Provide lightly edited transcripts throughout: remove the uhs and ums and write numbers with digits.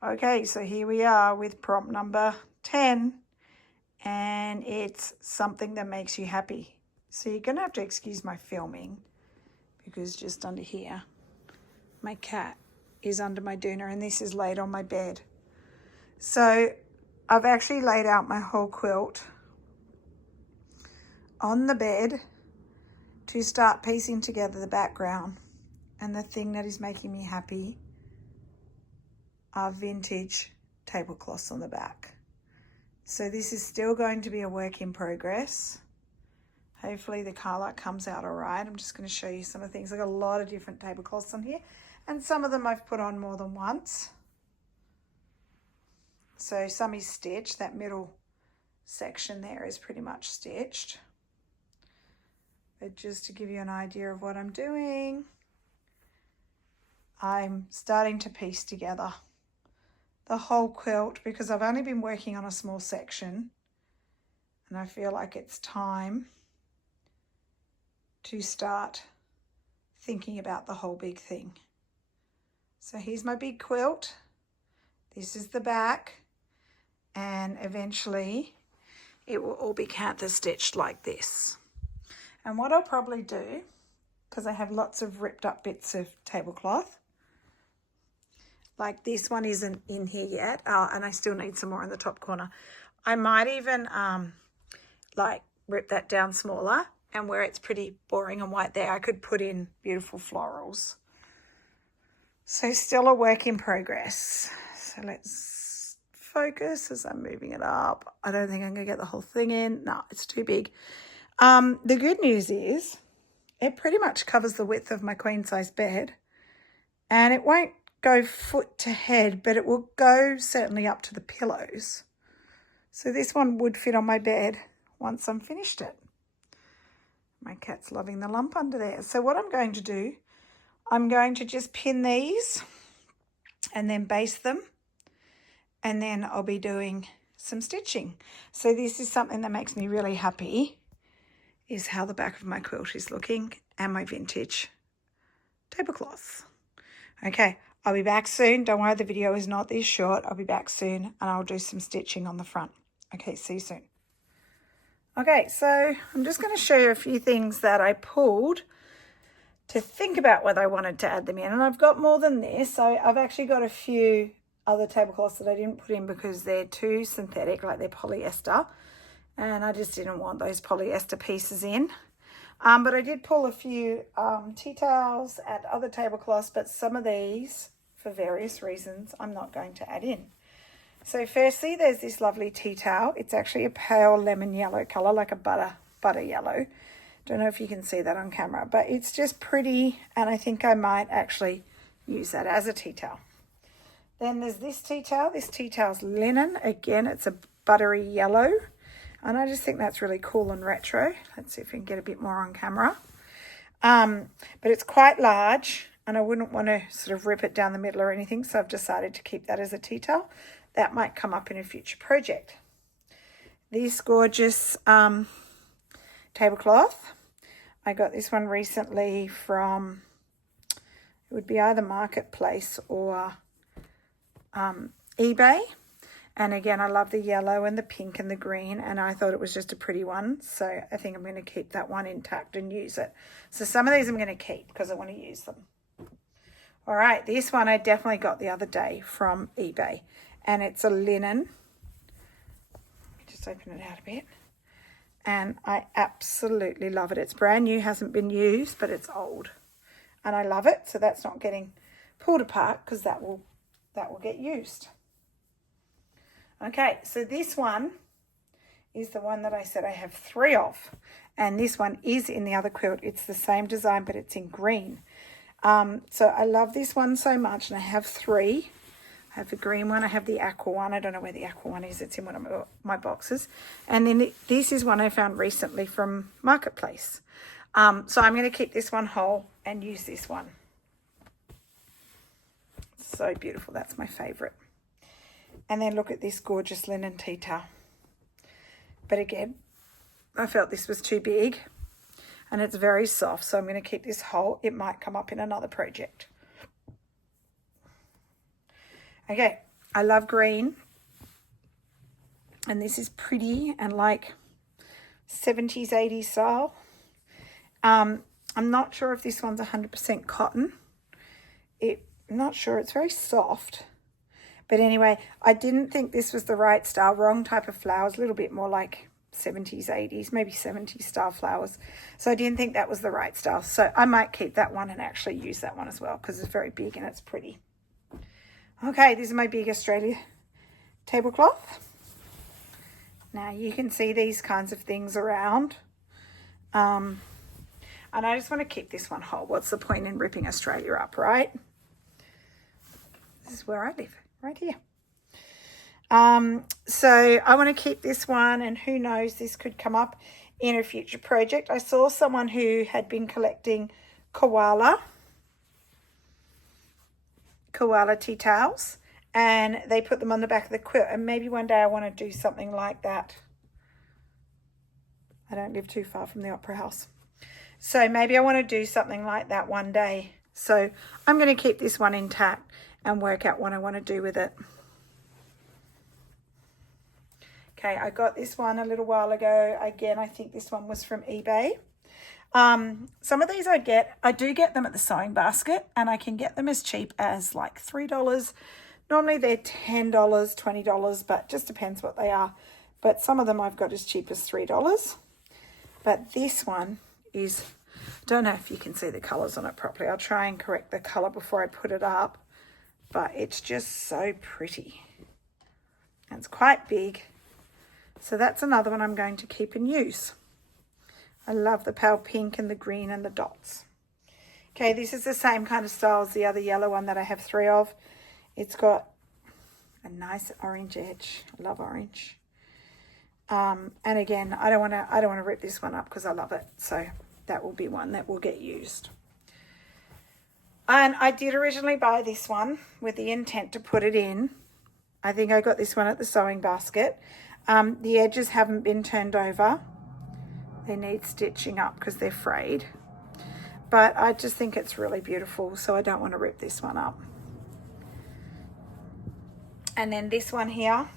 Okay, so here we are with prompt number 10, and it's something that makes you happy. So you're going to have to excuse my filming because just under here, my cat is under my doona and this is laid on my bed. So I've actually laid out my whole quilt on the bed to start piecing together the background. And the thing that is making me happy are vintage tablecloths on the back. So this is still going to be a work in progress. Hopefully the colour comes out all right. I'm just going to show you some of the things. I've got a lot of different tablecloths on here, and some of them I've put on more than once. So some is stitched. That middle section there is pretty much stitched. But just to give you an idea of what I'm doing, I'm starting to piece together the whole quilt because I've only been working on a small section and I feel like it's time to start thinking about the whole big thing. So here's my big quilt. This is the back, and eventually it will all be canthus stitched like this. And what I'll probably do, because I have lots of ripped up bits of tablecloth, like this one isn't in here yet, and I still need some more in the top corner. I might even like rip that down smaller, and where it's pretty boring and white there, I could put in beautiful florals. So still a work in progress. So let's focus as I'm moving it up. I don't think I'm going to get the whole thing in. No, it's too big. The good news is it pretty much covers the width of my queen size bed, and it won't go foot to head, but it will go certainly up to the pillows. So this one would fit on my bed once I'm finished it. My cat's loving the lump under there. So what I'm going to do, I'm going to just pin these and then baste them, and then I'll be doing some stitching. So this is something that makes me really happy, is how the back of my quilt is looking and my vintage tablecloths. Okay, I'll be back soon. Don't worry, the video is not this short. I'll be back soon and I'll do some stitching on the front. Okay, see you soon. Okay, so I'm just going to show you a few things that I pulled to think about whether I wanted to add them in. And I've got more than this. So I've actually got a few other tablecloths that I didn't put in because they're too synthetic, like they're polyester. And I just didn't want those polyester pieces in. But I did pull a few tea towels and other tablecloths, but some of these, for various reasons, I'm not going to add in. So firstly, there's this lovely tea towel. It's actually a pale lemon yellow colour, like a butter yellow. Don't know if you can see that on camera, but it's just pretty, and I think I might actually use that as a tea towel. Then there's this tea towel. This tea towel's linen. Again, it's a buttery yellow, and I just think that's really cool and retro. Let's see if we can get a bit more on camera. But it's quite large, and I wouldn't want to sort of rip it down the middle or anything, so I've decided to keep that as a tea towel. That might come up in a future project. This gorgeous tablecloth, I got this one recently from, it would be either Marketplace or eBay. And again, I love the yellow and the pink and the green, and I thought it was just a pretty one. So I think I'm going to keep that one intact and use it. So some of these I'm going to keep because I want to use them. All right, this one I definitely got the other day from eBay, and it's a linen. Let me just open it out a bit. And I absolutely love it. It's brand new, hasn't been used, but it's old. And I love it, so that's not getting pulled apart because that will get used. Okay, so this one is the one that I said I have 3 of. And this one is in the other quilt. It's the same design, but it's in green. So I love this one so much, and I have 3. I have the green one, I have the aqua one. I don't know where the aqua one is. It's in one of my boxes. And then this is one I found recently from Marketplace. So I'm going to keep this one whole and use this one. So beautiful. That's my favourite. And then look at this gorgeous linen tea towel. But again, I felt this was too big, and it's very soft, so I'm going to keep this whole. It might come up in another project. Okay, I love green. And this is pretty and like 70s, 80s style. I'm not sure if this one's 100% cotton. I'm not sure. It's very soft. But anyway, I didn't think this was the right style. Wrong type of flowers. A little bit more like 70s, 80s, maybe 70s style flowers. So I didn't think that was the right style. So I might keep that one and actually use that one as well because it's very big and it's pretty. Okay, this is my big Australia tablecloth. Now you can see these kinds of things around. And I just want to keep this one whole. What's the point in ripping Australia up, right? This is where I live, right here. So I want to keep this one, and who knows, this could come up in a future project. I saw someone who had been collecting koala tea towels, and they put them on the back of the quilt, and maybe one day I want to do something like that. I don't live too far from the Opera House. So maybe I want to do something like that one day. So I'm going to keep this one intact and work out what I want to do with it. Okay, I got this one a little while ago. Again, I think this one was from eBay. Some of these I do get them at the Sewing Basket, and I can get them as cheap as like $3. Normally they're $10, $20, but just depends what they are. But some of them I've got as cheap as $3. But this one is, don't know if you can see the colours on it properly. I'll try and correct the colour before I put it up. But it's just so pretty. And it's quite big. So that's another one I'm going to keep and use. I love the pale pink and the green and the dots. Okay, this is the same kind of style as the other yellow one that I have 3 of. It's got a nice orange edge. I love orange. And again, I don't want to rip this one up because I love it. So that will be one that will get used. And I did originally buy this one with the intent to put it in. I think I got this one at the Sewing Basket. The edges haven't been turned over. They need stitching up because they're frayed. But I just think it's really beautiful, so I don't want to rip this one up. And then this one here.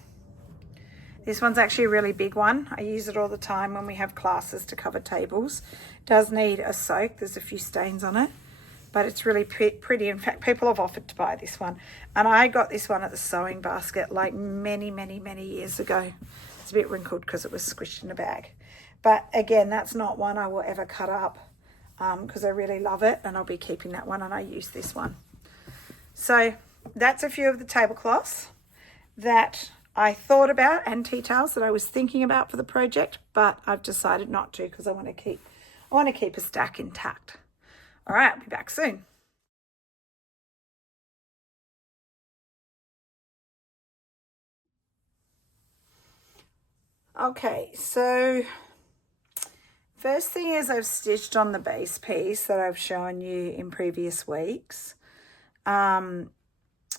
This one's actually a really big one. I use it all the time when we have classes to cover tables. It does need a soak. There's a few stains on it, but it's really pretty. In fact, people have offered to buy this one. And I got this one at the Sewing Basket like many, many, many years ago. It's a bit wrinkled because it was squished in a bag. But again, that's not one I will ever cut up because I really love it, and I'll be keeping that one, and I use this one. So that's a few of the tablecloths that I thought about, and tea towels that I was thinking about for the project, but I've decided not to because I want to keep a stack intact. All right, I'll be back soon. Okay, so first thing is I've stitched on the base piece that I've shown you in previous weeks.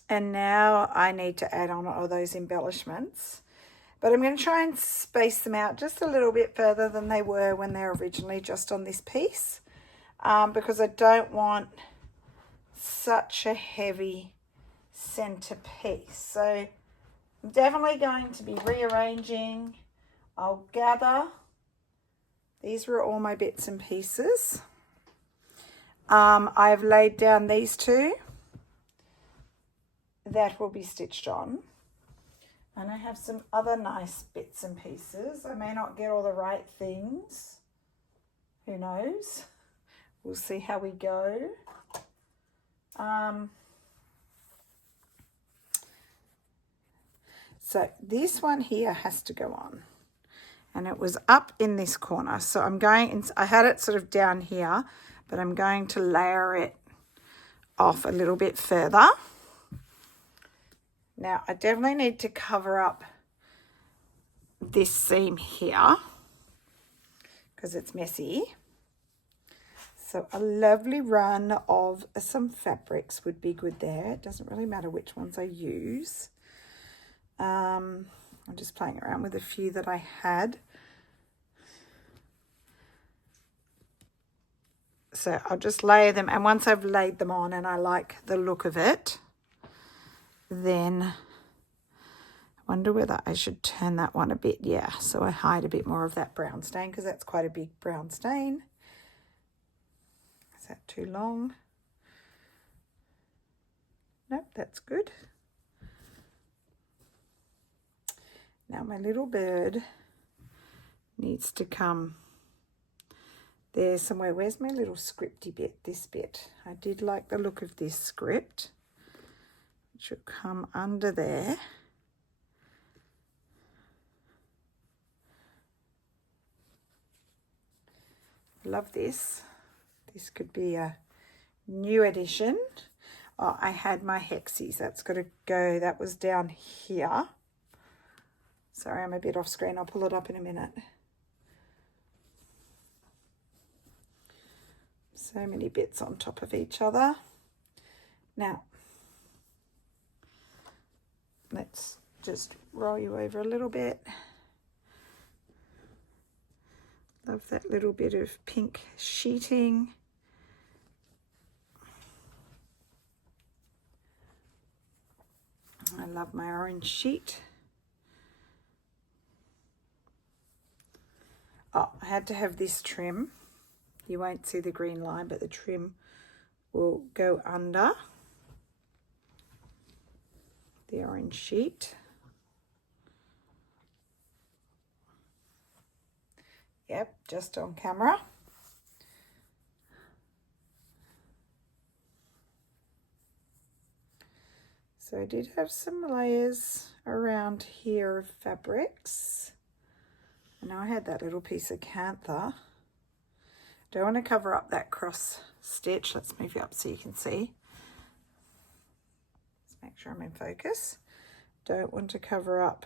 And now I need to add on all those embellishments. But I'm going to try and space them out just a little bit further than they were when they were originally just on this piece. Because I don't want such a heavy center piece. So I'm definitely going to be rearranging. I'll gather. These were all my bits and pieces. I've laid down these two that will be stitched on. And I have some other nice bits and pieces. I may not get all the right things. Who knows? We'll see how we go. So this one here has to go on. And it was up in this corner. So I had it sort of down here, but I'm going to layer it off a little bit further. Now, I definitely need to cover up this seam here because it's messy. So a lovely run of some fabrics would be good there. It doesn't really matter which ones I use. I'm just playing around with a few that I had. So I'll just layer them, and once I've laid them on and I like the look of it, then Wonder whether I should turn that one a bit. Yeah, so I hide a bit more of that brown stain because that's quite a big brown stain. Is that too long? Nope, that's good. Now my little bird needs to come there somewhere. Where's my little scripty bit? This bit. I did like the look of this script. It should come under there. Love this. This could be a new addition. Oh, I had my hexies. That's got to go. That was down here. Sorry, I'm a bit off screen. I'll pull it up in a minute. So many bits on top of each other. Now, let's just roll you over a little bit. Love that little bit of pink sheeting. I love my orange sheet. Oh, I had to have this trim. You won't see the green line, but the trim will go under the orange sheet. Yep, just on camera. So I did have some layers around here of fabrics. And now I had that little piece of Cantha. Don't want to cover up that cross stitch. Let's move you up so you can see. Let's make sure I'm in focus. Don't want to cover up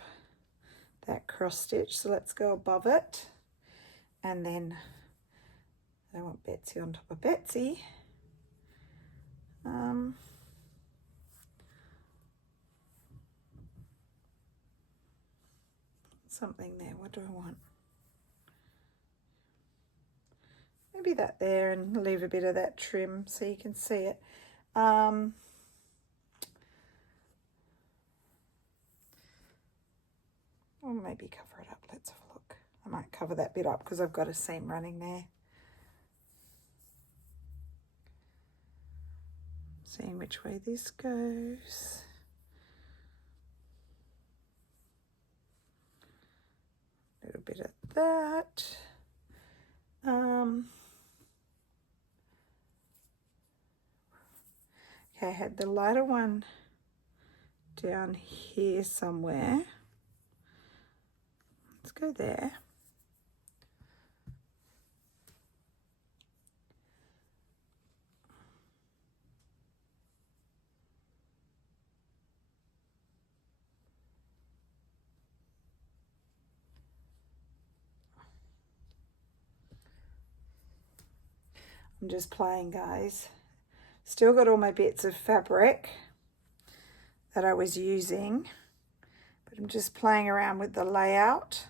that cross stitch, so let's go above it. And then I want Betsy on top of Betsy. Something there. What do I want? Maybe that there, and leave a bit of that trim so you can see it. Or maybe cover it up. Let's have a look. I might cover that bit up because I've got a seam running there. Seeing which way this goes. A little bit of that. Okay, I had the lighter one down here somewhere. Let's go there. I'm just playing, guys. Still got all my bits of fabric that I was using, but I'm just playing around with the layout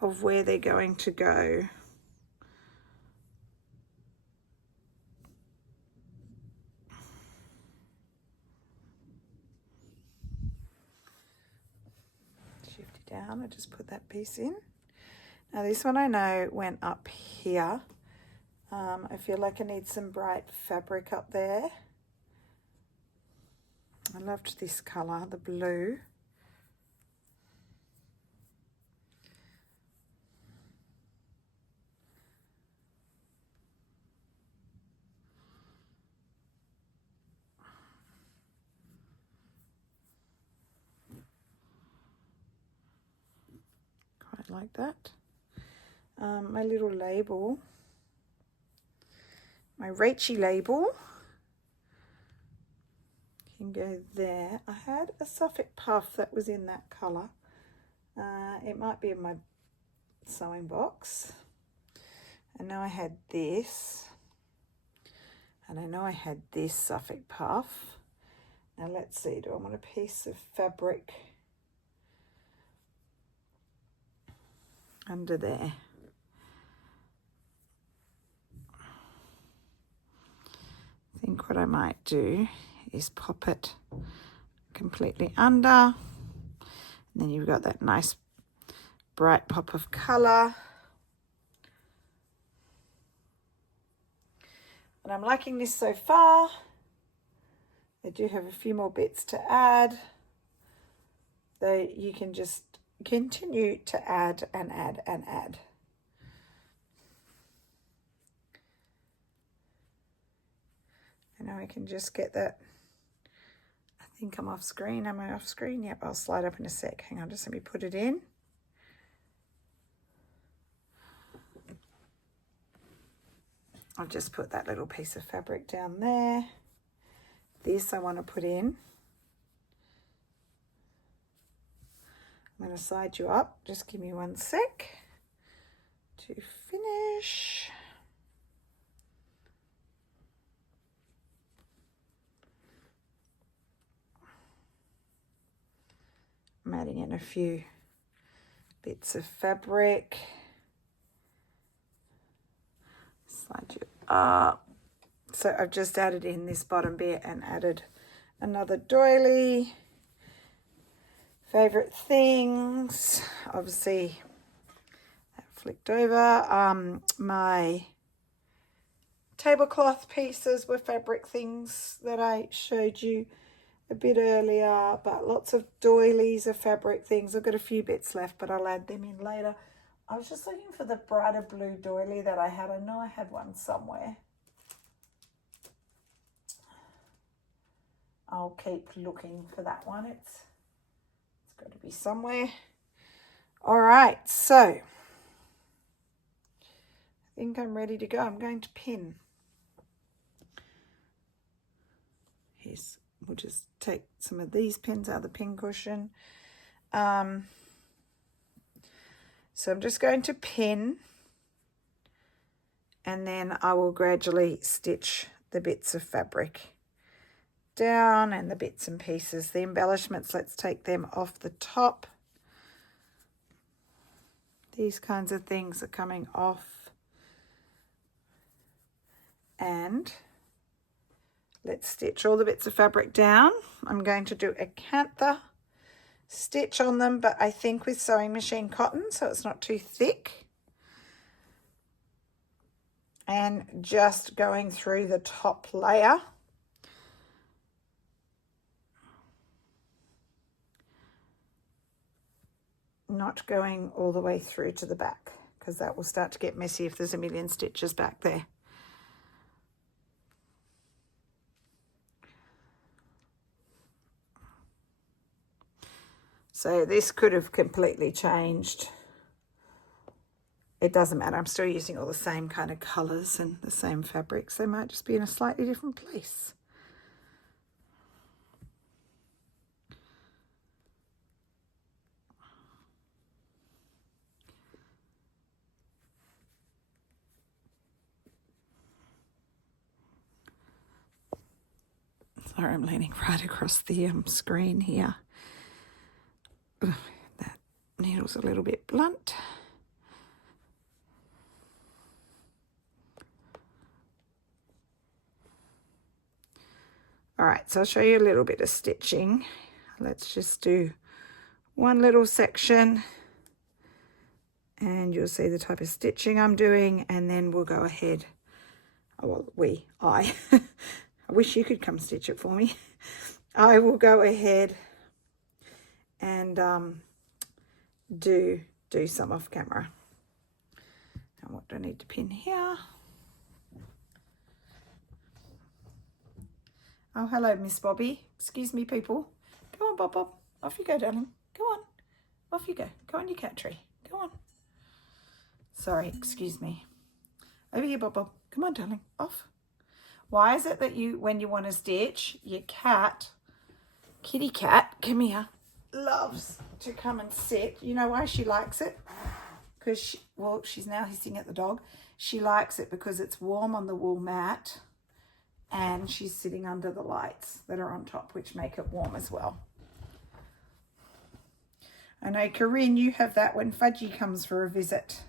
of where they're going to go. Shift it down, I just put that piece in. Now this one I know went up here. I feel like I need some bright fabric up there. I loved this colour, the blue. Quite like that. My little label. My Rachy label can go there. I had a Suffolk puff that was in that colour. It might be in my sewing box. I know I had this. And I know I had this Suffolk puff. Now let's see, do I want a piece of fabric under there? I think what I might do is pop it completely under. And And then you've got that nice bright pop of colour. And I'm liking this so far. I do have a few more bits to add, though you can just continue to add and add and add. And now I can just get that. I think I'm off screen. Am I off screen? Yep, I'll slide up in a sec. Hang on, just let me put it in. I'll just put that little piece of fabric down there. This I want to put in. I'm going to side you up. Just give me 1 sec to finish. I'm adding in a few bits of fabric. Slide you up. So I've just added in this bottom bit and added another doily. Favorite things, obviously that flicked over. My tablecloth pieces were fabric things that I showed you a bit earlier, but lots of doilies of fabric things. I've got a few bits left, but I'll add them in later. I was just looking for the brighter blue doily that I had. I know I had one somewhere. I'll keep looking for that one. It's got to be somewhere. All right, so I think I'm ready to go. I'm going to pin. We'll just take some of these pins out of the pin cushion. So I'm just going to pin, and then I will gradually stitch the bits of fabric down and the bits and pieces. The embellishments, let's take them off the top. These kinds of things are coming off. And let's stitch all the bits of fabric down. I'm going to do a cantha stitch on them, but I think with sewing machine cotton, so it's not too thick. And just going through the top layer. Not going all the way through to the back, because that will start to get messy if there's a million stitches back there. So this could have completely changed. It doesn't matter. I'm still using all the same kind of colours and the same fabrics. They might just be in a slightly different place. Sorry, I'm leaning right across the screen here. Ugh, that needle's a little bit blunt. All right, so I'll show you a little bit of stitching. Let's just do one little section and you'll see the type of stitching I'm doing, and then we'll go ahead. Oh, well, I wish you could come stitch it for me. I will go ahead and do some off camera. And what do I need to pin here? Oh, hello, Miss Bobby. Excuse me, people. Go on, Bob. Off you go, darling. Go on. Off you go. Go on your cat tree. Go on. Sorry, excuse me. Over here, Bob. Come on, darling. Off. Why is it that when you want to stitch, your kitty cat, come here, loves to come and sit? You know why she likes it? Because, she's now hissing at the dog. She likes it because it's warm on the wool mat and she's sitting under the lights that are on top, which make it warm as well. I know, Corinne, you have that when Fudgy comes for a visit.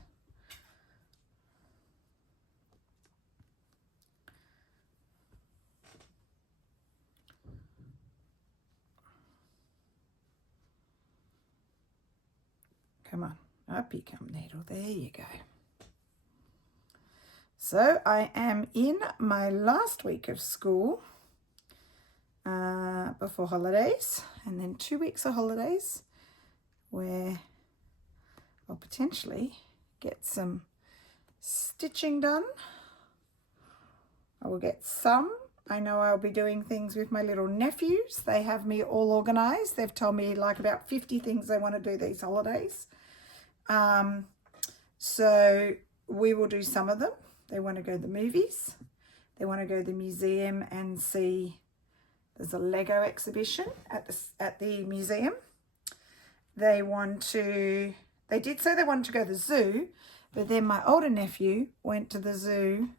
Come on. Up you come, needle. There you go. So I am in my last week of school before holidays, and then 2 weeks of holidays where I'll potentially get some stitching done. I will get some. I know I'll be doing things with my little nephews. They have me all organised. They've told me like about 50 things they want to do these holidays. So we will do some of them. They want to go to the movies. They want to go to the museum and see, there's a Lego exhibition at the museum. They did say they wanted to go to the zoo, but then my older nephew went to the zoo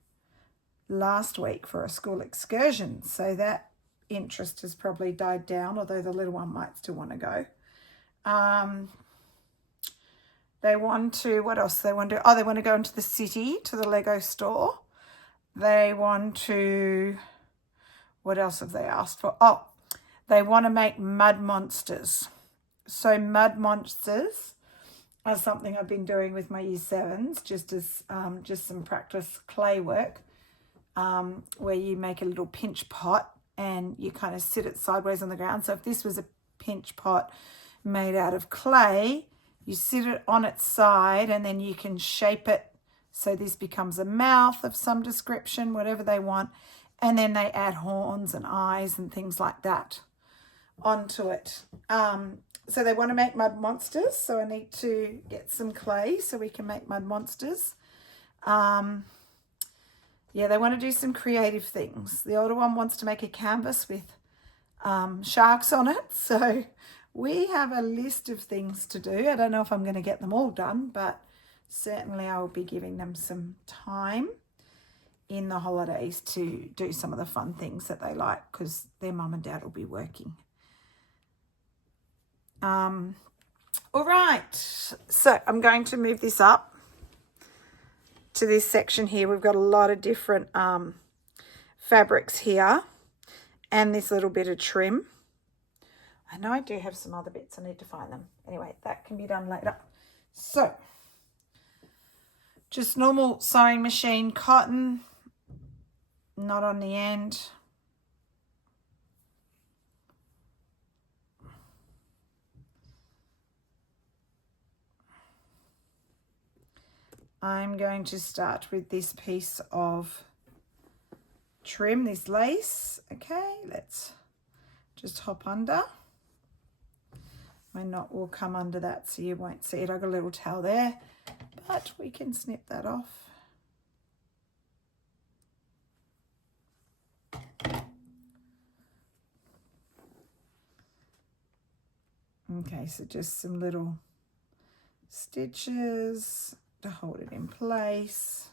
last week for a school excursion. So that interest has probably died down, although the little one might still want to go. They want to, what else they want to do? Oh, they want to go into the city to the Lego store. They want to, what else have they asked for? Oh, they want to make mud monsters. So mud monsters are something I've been doing with my year 7s, just as just some practice clay work, where you make a little pinch pot and you kind of sit it sideways on the ground. So if this was a pinch pot made out of clay, you sit it on its side and then you can shape it so this becomes a mouth of some description, whatever they want. And then they add horns and eyes and things like that onto it. So they want to make mud monsters. So I need to get some clay so we can make mud monsters. Yeah, they want to do some creative things. The older one wants to make a canvas with sharks on it. So we have a list of things to do. I don't know if I'm going to get them all done, but certainly I will be giving them some time in the holidays to do some of the fun things that they like, because their mum and dad will be working. All right, so I'm going to move this up to this section here. We've got a lot of different fabrics here and this little bit of trim. I know I do have some other bits. I need to find them. Anyway, that can be done later. So, just normal sewing machine cotton, not on the end. I'm going to start with this piece of trim, this lace. Okay, let's just hop under. My knot will come under that so you won't see it. I've got a little tail there, but we can snip that off. Okay, so just some little stitches to hold it in place.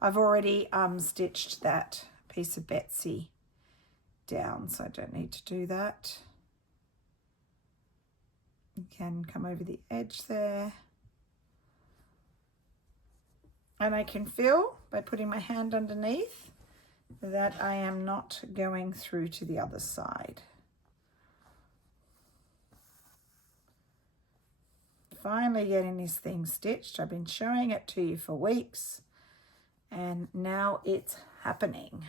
I've already stitched that piece of Betsy down, so I don't need to do that. You can come over the edge there. And I can feel by putting my hand underneath that I am not going through to the other side. Finally getting this thing stitched. I've been showing it to you for weeks and now it's happening.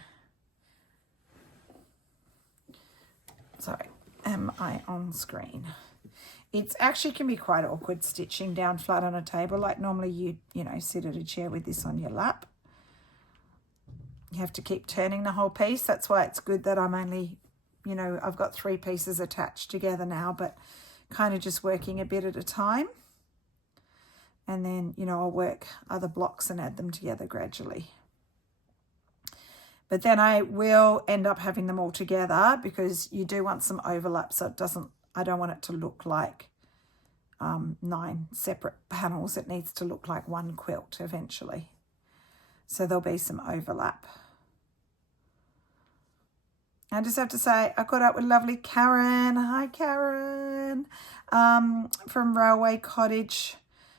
Sorry, am I on screen? It's actually can be quite awkward stitching down flat on a table. Like normally you know, sit at a chair with this on your lap. You have to keep turning the whole piece. That's why it's good that I'm only, you know, I've got 3 pieces attached together now, but kind of just working a bit at a time. And then, you know, I'll work other blocks and add them together gradually. But then I will end up having them all together because you do want some overlap, so it doesn't, I don't want it to look like 9 separate panels. It needs to look like one quilt eventually. So there'll be some overlap. I just have to say, I caught up with lovely Karen. Hi, Karen. From Railway Cottage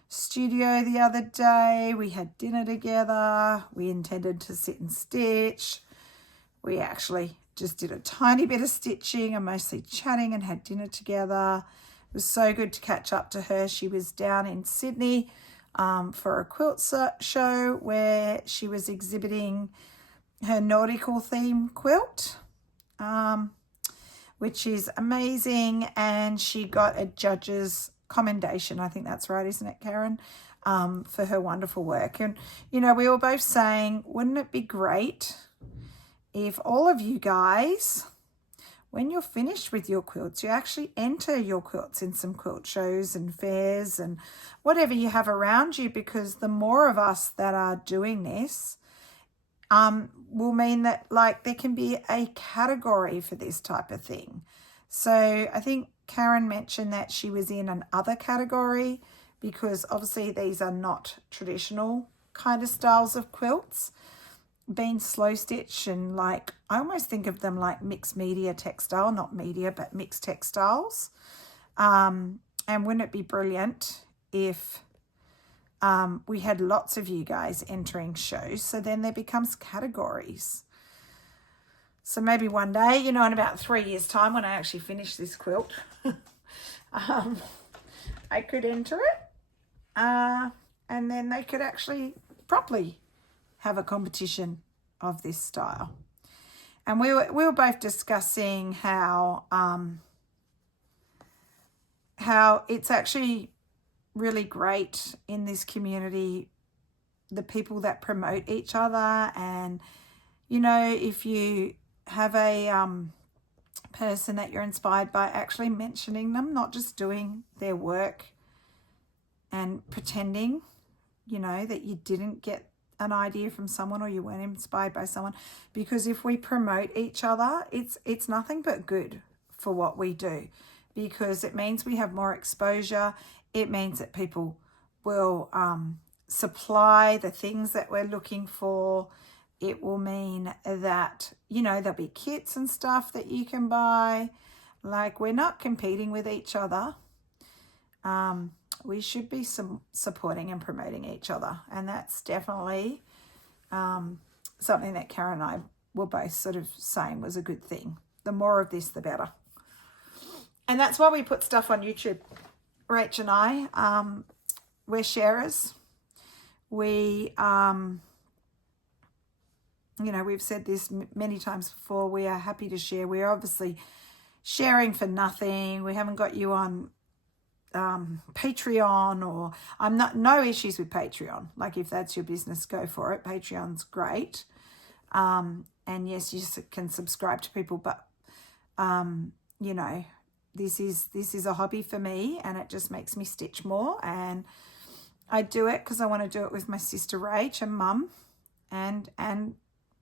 Studio the other day. We had dinner together. We intended to sit and stitch. We actually just did a tiny bit of stitching and mostly chatting and had dinner together. It was so good to catch up to her. She was down in Sydney for a quilt show where she was exhibiting her nautical theme quilt, which is amazing. And she got a judge's commendation. I think that's right, isn't it, Karen? For her wonderful work. And, you know, we were both saying, wouldn't it be great if all of you guys, when you're finished with your quilts, you actually enter your quilts in some quilt shows and fairs and whatever you have around you, because the more of us that are doing this will mean that, like, there can be a category for this type of thing. So I think Karen mentioned that she was in an other category, because obviously these are not traditional kind of styles of quilts, being slow stitch, and like I almost think of them like mixed media textile, not media but mixed textiles. And wouldn't it be brilliant if we had lots of you guys entering shows, so then there becomes categories. So maybe one day, you know, in about 3 years time, when I actually finish this quilt, I could enter it. And then they could actually properly have a competition of this style. And we were both discussing how it's actually really great in this community, the people that promote each other. And, you know, if you have a person that you're inspired by, actually mentioning them, not just doing their work and pretending, you know, that you didn't get an idea from someone or you weren't inspired by someone. Because if we promote each other, it's nothing but good for what we do, because it means we have more exposure. It means that people will supply the things that we're looking for. It will mean that, you know, there'll be kits and stuff that you can buy. Like, we're not competing with each other. We should be supporting and promoting each other. And that's definitely something that Karen and I were both sort of saying was a good thing. The more of this, the better. And that's why we put stuff on YouTube. Rach and I, we're sharers. We, you know, we've said this many times before. We are happy to share. We're obviously sharing for nothing. We haven't got you on Patreon, or I'm not, no issues with Patreon. Like, if that's your business, go for it. Patreon's great. And yes, you can subscribe to people, but you know, this is a hobby for me, and it just makes me stitch more. And I do it because I want to do it with my sister Rach and Mum, and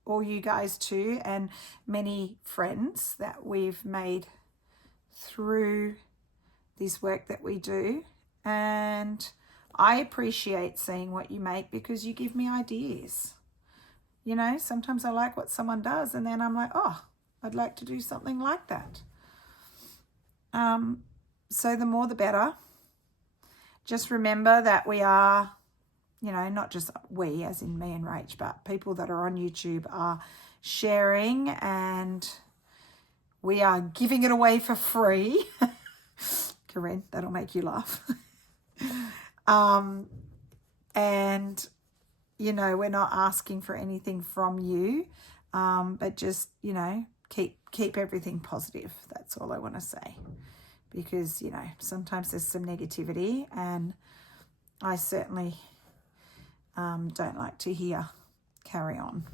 all you guys too, and many friends that we've made through this work that we do. And I appreciate seeing what you make, because you give me ideas. You know, sometimes I like what someone does, and then I'm like, oh, I'd like to do something like that. So the more the better. Just remember that we are, you know, not just we as in me and Rach, but people that are on YouTube are sharing, and we are giving it away for free. Karen, that'll make you laugh. And, you know, we're not asking for anything from you, but just, you know, keep everything positive. That's all I want to say, because, you know, sometimes there's some negativity, and I certainly don't like to hear carry on.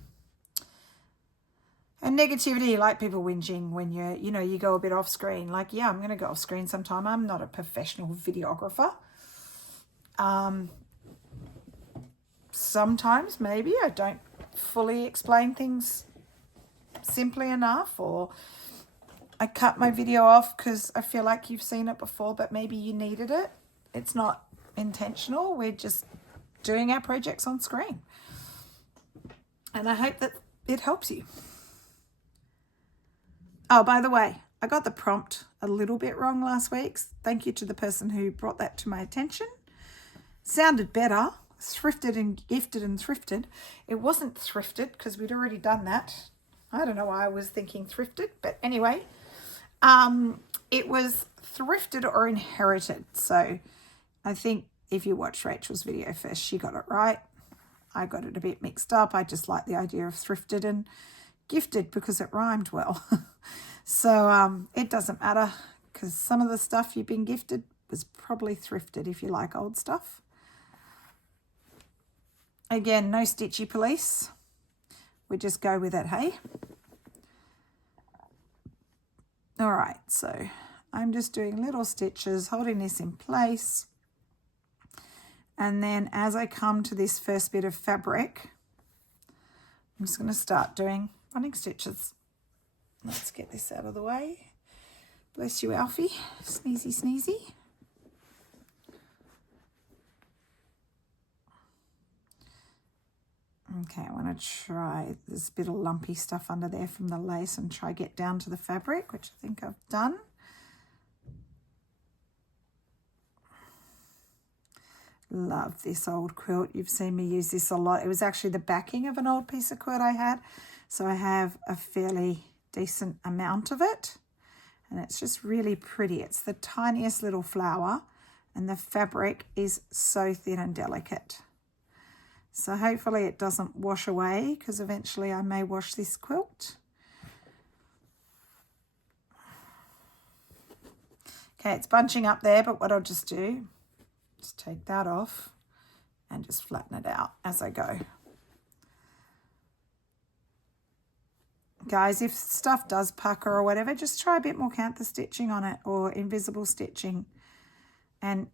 And negativity, like people whinging when you go a bit off screen. Like, yeah, I'm going to go off screen sometime. I'm not a professional videographer. Sometimes maybe I don't fully explain things simply enough, or I cut my video off because I feel like you've seen it before, but maybe you needed it. It's not intentional. We're just doing our projects on screen. And I hope that it helps you. Oh, by the way, I got the prompt a little bit wrong last week. Thank you to the person who brought that to my attention. Sounded better. Thrifted and gifted and thrifted. It wasn't thrifted because we'd already done that. I don't know why I was thinking thrifted, but anyway, it was thrifted or inherited. So I think if you watch Rachel's video first, she got it right. I got it a bit mixed up. I just like the idea of thrifted and gifted because it rhymed well. So it doesn't matter because some of the stuff you've been gifted was probably thrifted if you like old stuff. Again, no stitchy police. We just go with it, hey? All right, so I'm just doing little stitches, holding this in place. And then as I come to this first bit of fabric, I'm just going to start doing running stitches. Let's get this out of the way. Bless you, Alfie. Sneezy, sneezy. Okay, I want to try, there's a bit of lumpy stuff under there from the lace and try get down to the fabric, which I think I've done. Love this old quilt. You've seen me use this a lot. It was actually the backing of an old piece of quilt I had. So I have a fairly decent amount of it. And it's just really pretty. It's the tiniest little flower and the fabric is so thin and delicate. So hopefully it doesn't wash away because eventually I may wash this quilt. Okay, it's bunching up there, but what I'll just do, just take that off and just flatten it out as I go. Guys, if stuff does pucker or whatever, just try a bit more counter stitching on it or invisible stitching. And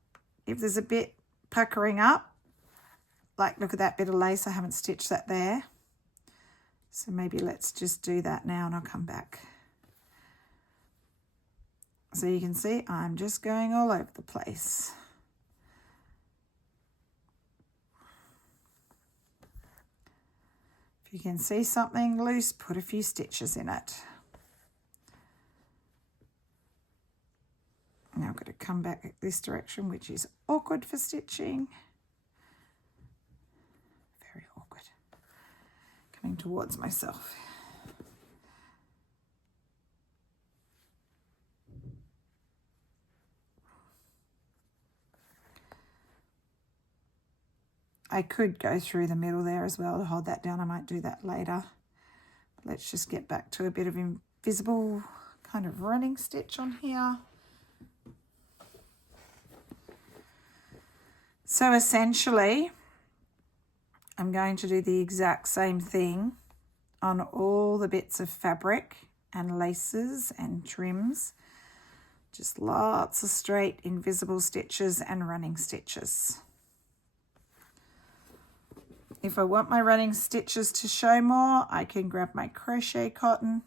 if there's a bit puckering up, like look at that bit of lace, I haven't stitched that there. So maybe let's just do that now and I'll come back. So you can see I'm just going all over the place. If you can see something loose, put a few stitches in it. Now I've got to come back this direction, which is awkward for stitching. Very awkward. Coming towards myself. I could go through the middle there as well to hold that down. I might do that later. Let's just get back to a bit of invisible kind of running stitch on here. So essentially, I'm going to do the exact same thing on all the bits of fabric and laces and trims. Just lots of straight invisible stitches and running stitches. If I want my running stitches to show more, I can grab my crochet cotton.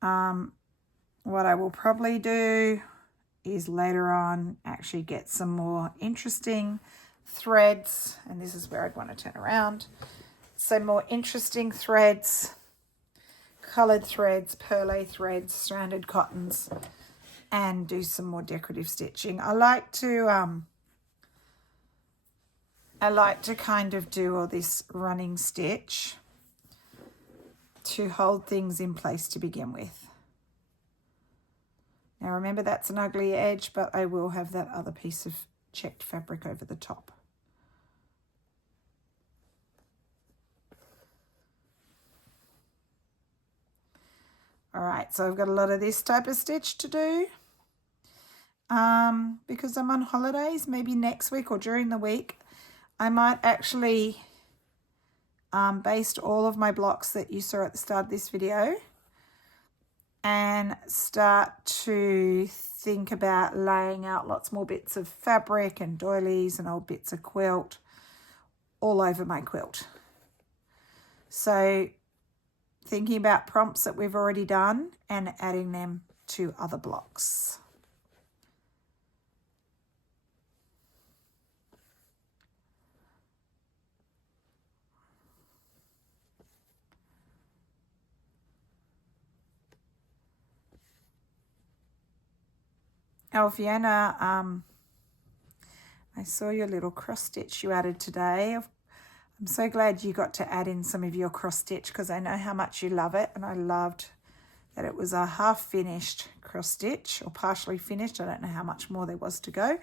What I will probably do is later on actually get some more interesting threads, and this is where I'd want to turn around. So more interesting threads, coloured threads, perlé threads, stranded cottons, and do some more decorative stitching. I like to kind of do all this running stitch to hold things in place to begin with. Now remember that's an ugly edge, but I will have that other piece of checked fabric over the top. All right, so I've got a lot of this type of stitch to do. Because I'm on holidays, maybe next week or during the week, I might actually baste all of my blocks that you saw at the start of this video and start to think about laying out lots more bits of fabric and doilies and old bits of quilt all over my quilt. So thinking about prompts that we've already done and adding them to other blocks. Oh, Fiona, I saw your little cross stitch you added today. I'm so glad you got to add in some of your cross stitch because I know how much you love it, and I loved that it was a half finished cross stitch or partially finished. I don't know how much more there was to go.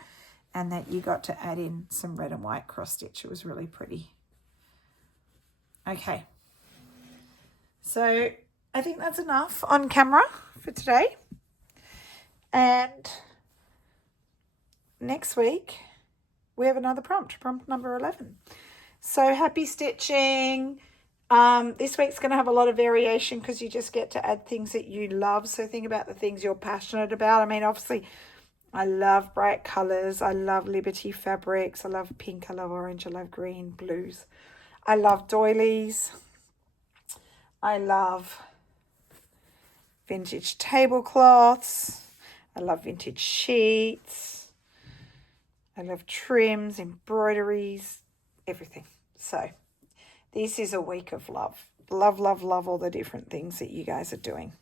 And that you got to add in some red and white cross stitch. It was really pretty. Okay. So I think that's enough on camera for today. And next week we have another prompt number 11. So happy stitching. This week's going to have a lot of variation because you just get to add things that you love. So think about the things you're passionate about. I mean, obviously, I love bright colours. I love Liberty fabrics. I love pink. I love orange. I love green, blues. I love doilies. I love vintage tablecloths. I love vintage sheets. I love trims, embroideries, everything. So this is a week of love. Love, love, love all the different things that you guys are doing.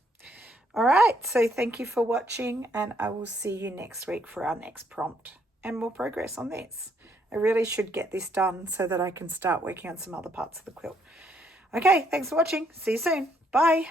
All right, so thank you for watching, and I will see you next week for our next prompt and more progress on this. I really should get this done so that I can start working on some other parts of the quilt. Okay, thanks for watching. See you soon. Bye.